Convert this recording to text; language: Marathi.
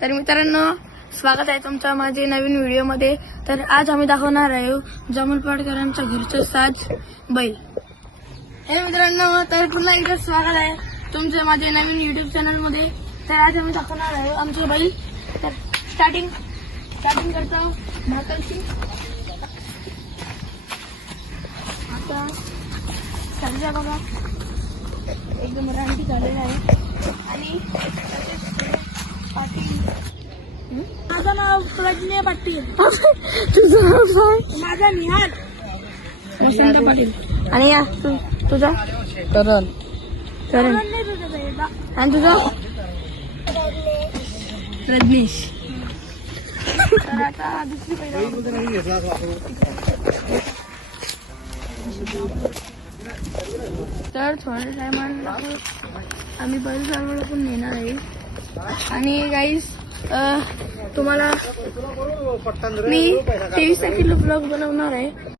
तर मित्रांनो, स्वागत आहे तुमचं माझे नवीन व्हिडिओमध्ये. तर आज आम्ही दाखवणार आहे जमल पाटकरांच्या घरचं साज बैल. हे मित्रांनो, तर पुन्हा एकदा स्वागत आहे तुमचं माझे नवीन युट्यूब चॅनलमध्ये. तर आज आम्ही दाखवणार आहे आमचे बैल. तर स्टार्टिंग करतो भाकरची. आता सध्या बघा एकदम रानटी झालेला आहे. आणि पाटील, माझं नाव प्रज्ञा पाटील. तुझं नाव काय? माझा निहाल वसंत पाटील. आणि या तुझा करण. आणि तुझा रजनीश. तर आता दुसरी तर थोड्या टायमाला आम्ही बैल चालवलं पण नेणार आहे. आणि गाईस, तुम्हाला मी 23 तारखेला ब्लॉग बनवणार आहे.